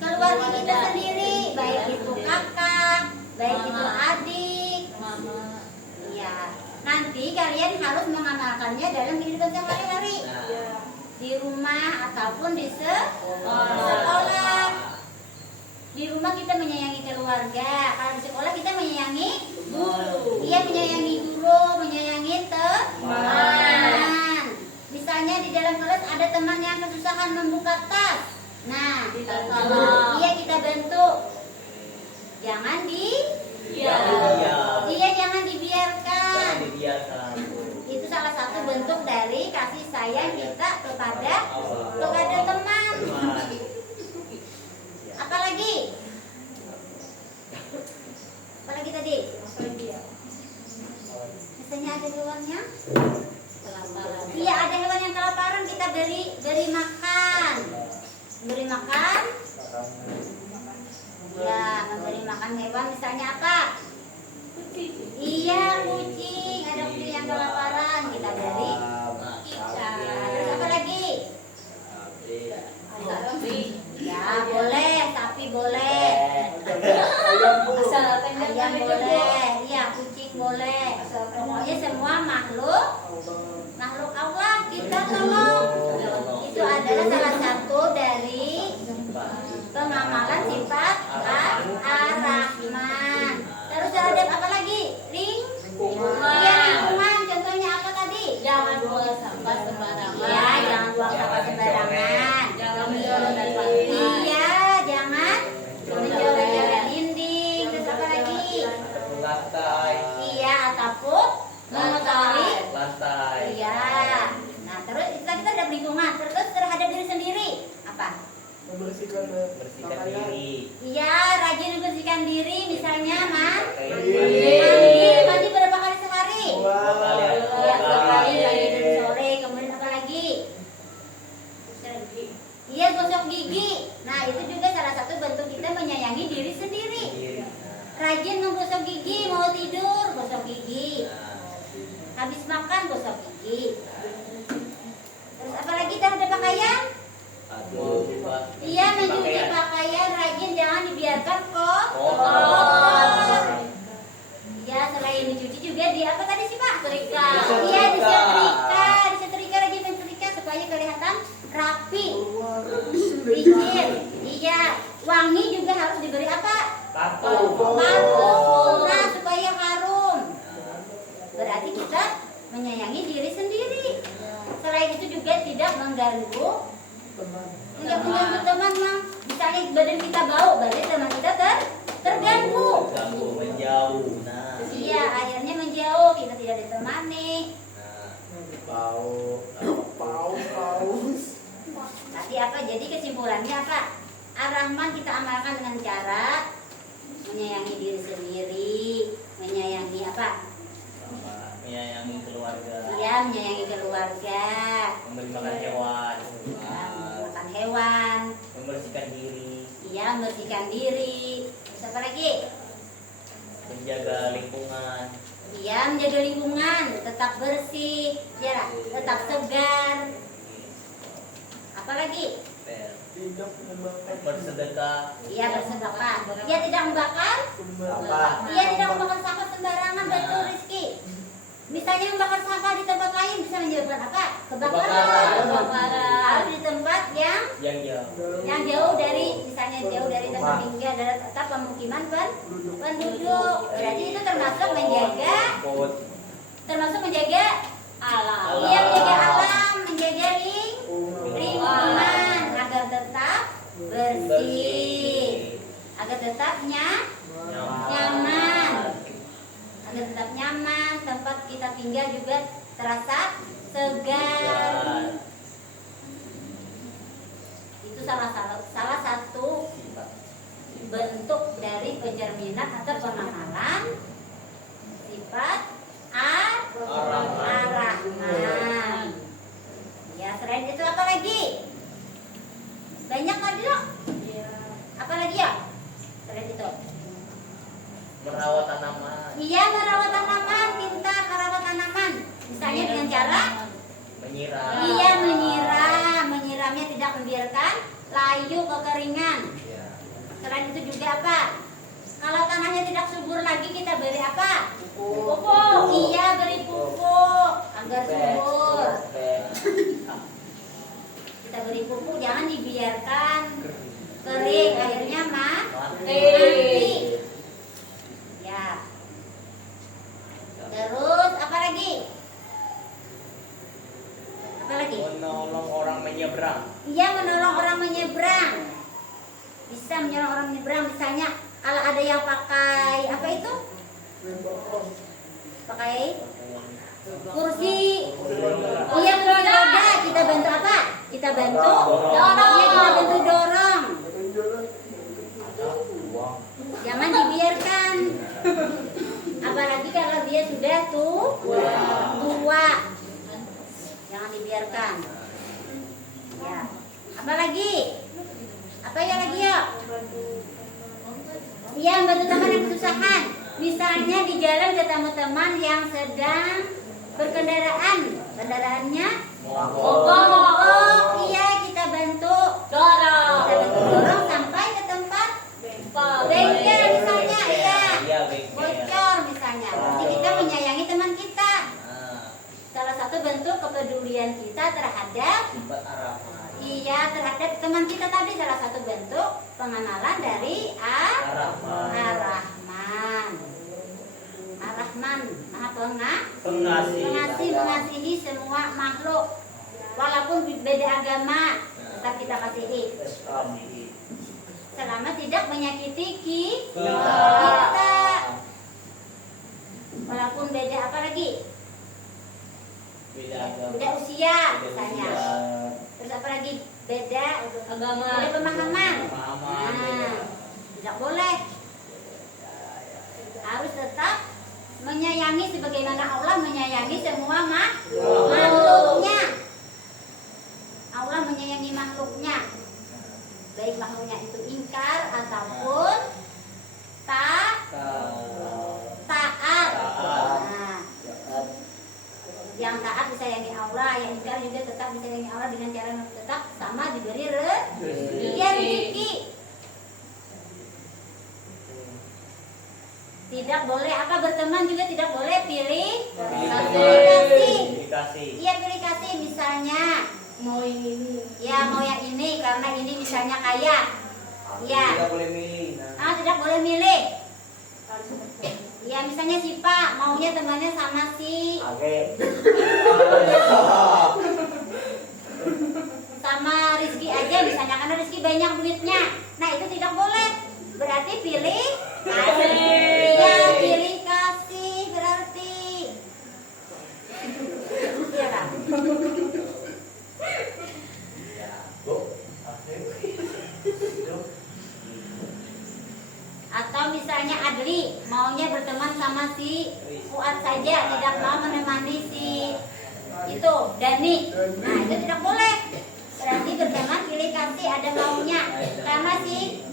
keluarga kita sendiri, baik itu kakak, baik itu adik. Mama. Iya. Nanti kalian harus mengamalkannya dalam kehidupan sehari-hari. Nah, Di rumah ataupun di sekolah. Di rumah kita menyayangi keluarga. Kalau di sekolah kita menyayangi guru. Iya, menyayangi guru, menyayangi teman. Misalnya di dalam kelas ada teman yang kesusahan membuka tas. Nah, Kita tolong. iya kita bantu. Jangan Iya. iya jangan Jangan dibiarkan. dibiarkan. Itu salah satu bentuk dari kasih sayang kita kepada teman. Teman. Apalagi? Apalagi tadi? Misalnya ada hewannya? Kelaparan. Iya ada hewan yang kelaparan kita beri makan. Beri makan? Ya memberi makan hewan misalnya apa? Iya kucing. Ada kucing yang kelaparan kita beri ikan. Terus apa lagi? Sapi. Ya boleh, sapi boleh. Asal Ayam boleh, iya kucing boleh. Pokoknya semua makhluk Allah kita tolong. Itu adalah salah satu dari pengamalan sifat Ar-Rahman. Terus ada apa lagi? Iya lingkungan. Contohnya apa tadi? Jangan buang sampah sembarangan. Iya jangan buang sampah sembarangan. Jangan menjauhkan pantai. Iya jangan mencoret-coret dinding. Terus apa lagi? Lantai. Iya ataupun mengotori. Lantai. Iya. Nah terus kita ada lingkungan. Terus terhadap diri sendiri apa? Membersihkan Bersihkan diri. Iya rajin membersihkan diri. Misalnya Iya. mandi berapa kali sehari? Dua kali. Iya 2 kali pagi dan sore. Kemudian apa lagi? Iya gosok gigi. Nah itu juga salah satu bentuk kita menyayangi diri sendiri. Diri. Rajin menggosok gigi, mau tidur gosok gigi, habis makan gosok gigi. Terus apalagi terhadap pakaian? Iya mencuci pakaian rajin, jangan dibiarkan kotor. Iya selain dicuci juga di apa tadi sih Pak? Setrika. Iya disetrika rajin mensetrika supaya kelihatan rapi. Licin. Iya wangi juga harus diberi apa? Parfum. Nah supaya harum. Berarti kita menyayangi diri sendiri. Selain itu juga tidak mengganggu teman, Mang. Misalnya badan kita bau, berarti teman kita terganggu. Ganggu menjauh. Nah. Iya, akhirnya menjauh, kita tidak ditemani. paus. Tapi apa? Jadi kesimpulannya apa? Ar-Rahman kita amalkan dengan cara menyayangi diri sendiri, menyayangi apa? Menyayangi keluarga. Iya, menyayangi keluarga, Memberi makan hewan. makan hewan, Membersihkan diri. iya, membersihkan diri. Terus apa lagi? Menjaga lingkungan. Iya, menjaga lingkungan, tetap bersih, ya, tetap segar. Apa lagi? Tidak membakar Bersedekah. Iya, bersedekah. Iya, tidak membakar. Iya, tidak membakar sampah sembarangan, betul Rizky. Misalnya membakar sampah di tempat lain bisa menyebabkan apa? Kebakaran. Harus di tempat yang Yang jauh. jauh dari, misalnya jauh dari tempat tinggal dan tetap pemukiman penduduk. Berarti itu termasuk menjaga Alam. iya menjaga alam, menjaga lingkungan agar tetap bersih, agar tetap nyaman, agar tetap nyaman, tempat kita tinggal juga terasa segar. Itu salah satu bentuk dari pencerminan atau pemahaman sifat Ar-Rahman. Ya, selain itu apa lagi? Banyak tadi loh. Apa lagi ya? Selain itu. Merawat tanaman. Iya, merawat tanaman, pintar merawat tanaman. Misalnya dengan cara Menyiram. iya menyiramnya tidak membiarkan layu kekeringan. Ya. Selain itu juga apa? Kalau tanahnya tidak subur lagi kita beri apa? Pupuk. Iya beri pupuk agar subur. Kita beri pupuk, jangan dibiarkan kering, akhirnya mati. Ya. Terus apa lagi? Apa lagi? Menolong orang bisa menyuruh orang menyeberang. Misalnya kalau ada yang pakai apa itu? Pakai kursi. Iya, kursi roda. Kita bantu apa? Kita bantu dorong. Iya, kita bantu dorong. Jangan dibiarkan. Apalagi kalau dia sudah tua. Jangan dibiarkan. Ya. Apalagi? Apa ya lagi ya? Iya, bantu teman yang kesusahan. Misalnya di jalan ketemu teman yang sedang berkendaraan, kendaraannya mogok. Oh iya, kita bantu dorong. Kita bantu dorong sampai ke tempat bengkel misalnya, iya. Bocor misalnya. Berarti kita menyayangi teman kita. Salah satu bentuk kepedulian kita terhadap terhadap teman kita tadi, salah satu bentuk pengenalan dari Ar-Rahman. Ar-Rahman, Maha Pengasih, mengasihi semua makhluk. Walaupun beda agama, tetap kita kasihi. Selama tidak menyakiti kita. Walaupun beda apa lagi? Beda usia misalnya. Terus apa lagi? Beda agama, beda pemahaman. Tidak boleh. Harus tetap menyayangi sebagaimana Allah menyayangi semua makhluknya. Allah menyayangi makhluknya. Baik makhluknya itu ingkar ataupun taat. Yang taat disayangi Allah, yang ingkar juga tetap disayangi Allah dengan cara tetap sama diberi rezeki. Tidak boleh apa berteman juga tidak boleh pilih kasih. Iya, pilih kasih misalnya mau ini. Ya, mau yang ini karena ini misalnya kaya. Iya. Tidak boleh milih. Tidak boleh milih. Ya, misalnya si Pak maunya temannya sama si sama Rizky aja misalnya karena Rizky banyak duitnya. Nah, itu tidak boleh. Berarti pilih kasih. Ya, pilih kasih berarti. Iya kan? Atau misalnya Adli maunya berteman sama si Fuad saja, tidak mau menemani si itu Dani. Nah, itu tidak boleh. Berarti berteman pilih kasih, ada maunya. Karena si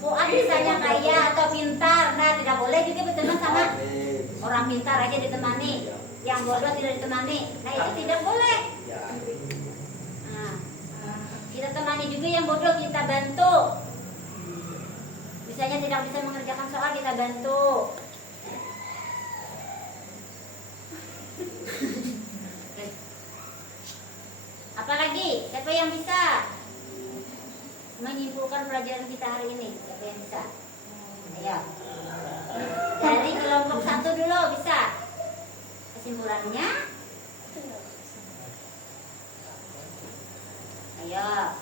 Fuad misalnya kaya atau pintar, nah tidak boleh juga berteman sama orang pintar aja ditemani, yang bodoh tidak ditemani. Nah, itu tidak boleh. Nah, kita temani juga yang bodoh, kita bantu. Misalnya tidak bisa mengerjakan soal, kita bantu. Apalagi? Siapa yang bisa menyimpulkan pelajaran kita hari ini? Siapa yang bisa? Ayo. Dari kelompok 1 dulu bisa. Kesimpulannya? Ayo.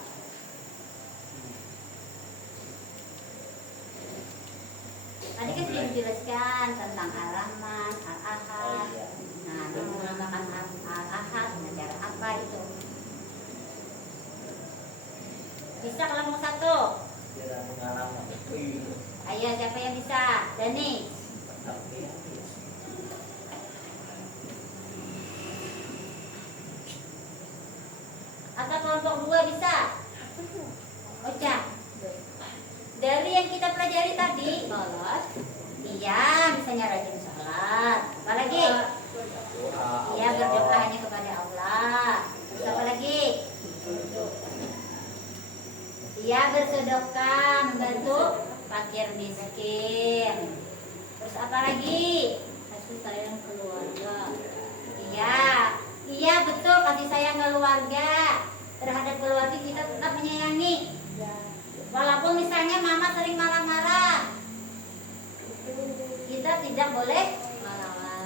Tadi kan sudah dijelaskan tentang Ar-Rahman, Al-Ahad. Nah, menamakan Al-Ahad dengan cara apa itu? Bisa kelompok 1? Ayo, siapa yang bisa? Dani. Atau kelompok 2 bisa? Ocha. Dari yang kita pelajari tadi, sholat, iya, misalnya rajin sholat. Apalagi? Iya, berdoa hanya kepada Allah. Terus apa lagi? Iya, bersedekah, membantu fakir miskin. Terus apa lagi? Kasih sayang keluarga. Iya, betul, kasih sayang keluarga. Terhadap keluarga kita tetap menyayangi. Walaupun misalnya mama sering marah-marah, kita tidak boleh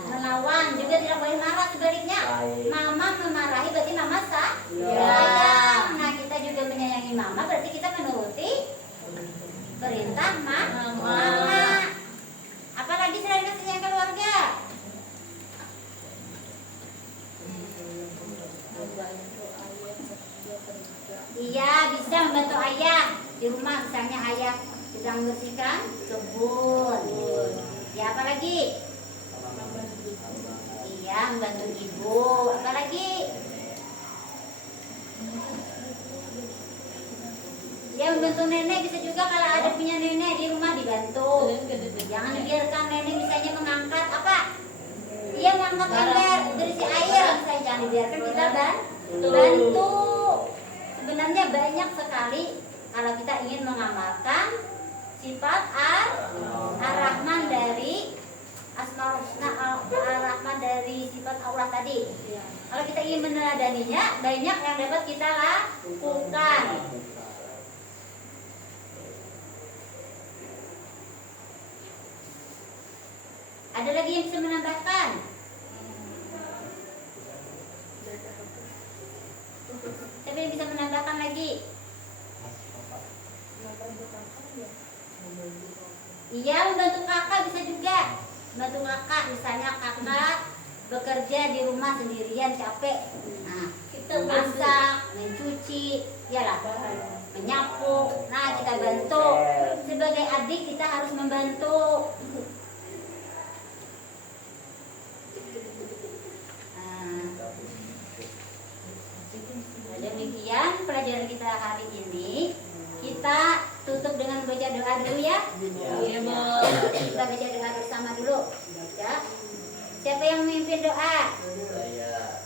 melawan, juga tidak boleh marah. Sebaliknya, mama memarahi berarti mama sayang. Nah, kita juga menyayangi mama berarti kita menuruti perintah mama. Apalagi selain kasih sayang keluarga? Iya, bisa membantu ayah di rumah, misalnya ayah sedang membersihkan kebun. Ya, apalagi? Iya, membantu ibu. Apalagi? Ya, membantu nenek bisa juga kalau ada punya nenek di rumah dibantu. Jangan dibiarkan nenek misalnya mengangkat apa? Iya, mengangkat ember berisi air. Misalnya jangan dibiarkan, kita bantu. Sebenarnya banyak sekali kalau kita ingin mengamalkan sifat Ar-Rahman dari Asmaul Husna, Ar-Rahman dari sifat Allah tadi. Kalau kita ingin meneladaninya, banyak yang dapat kita lakukan. Ada lagi yang bisa menambahkan? Siapa yang bisa menambahkan lagi? Iya, membantu kakak bisa juga. Membantu kakak, misalnya kakak bekerja di rumah sendirian capek. Nah, kita masak, mencuci, iyalah, menyapu. Nah, kita bantu. Sebagai adik kita harus membantu. Demikian pelajaran kita hari ini. Kita tutup dengan baca doa dulu ya. Iya, Bu. Kita baca doa bersama dulu. Ya. Siapa yang memimpin doa? Saya.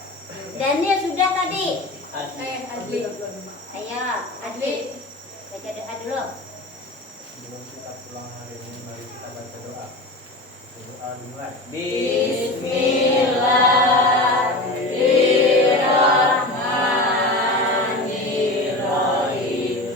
Daniel sudah tadi. Adli. Ayo, Adli. Baca doa dulu. Sebelum kita pulang hari ini, mari kita baca doa. Doa dimulai. Bismillahirrahmanirrahim.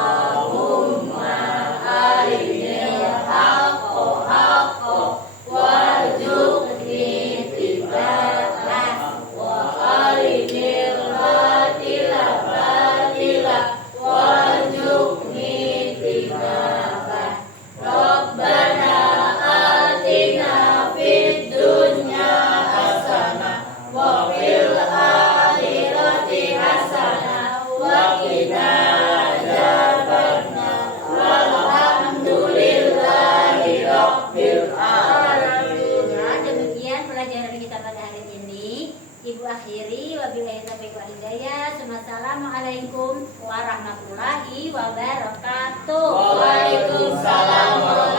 Allahumma arinil haqqo haqqo warzuqni ittiba'ah wa arinil batila batila warzuqni ittiba'ah. Rabbana atina fid dunya hasanah wa fil akhirati hasanah wa qina adzabannar. Walhamdulillahi rabbil alamin. Ya, demikian pelajaran kita pada hari ini. Ibu akhiri wabillahi taufiq wal hidayah. Assalamualaikum warahmatullahi wabarakatuh. Waalaikumsalam warahmatullahi